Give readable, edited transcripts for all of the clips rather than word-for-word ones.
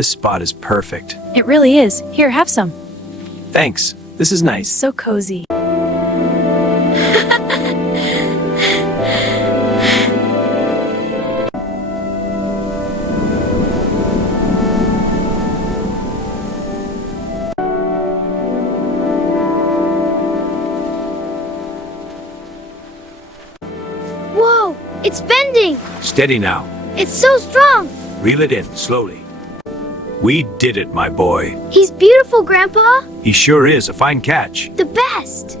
This spot is perfect. It really is. Here, have some. Thanks. This is nice. So cozy. Whoa! It's bending! Steady now. It's so strong! Reel it in slowly. We did it, my boy. He's beautiful, Grandpa! He sure is a fine catch. The best!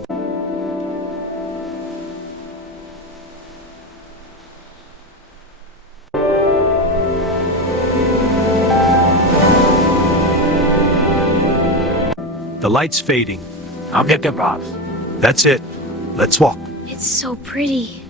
The light's fading. I'll get the props. That's it. Let's walk. It's so pretty.